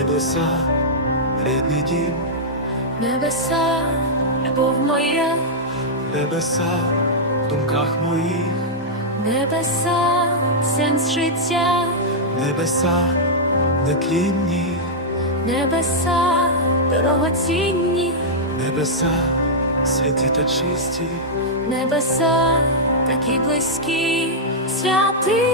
небеса, рідний дім, Небеса, любов моя, небеса в думках моїх, небеса, сенс життя, небеса нетлінні, небеса, дорогоцінні, небеса святі та чисті, небеса, такі близькі, святий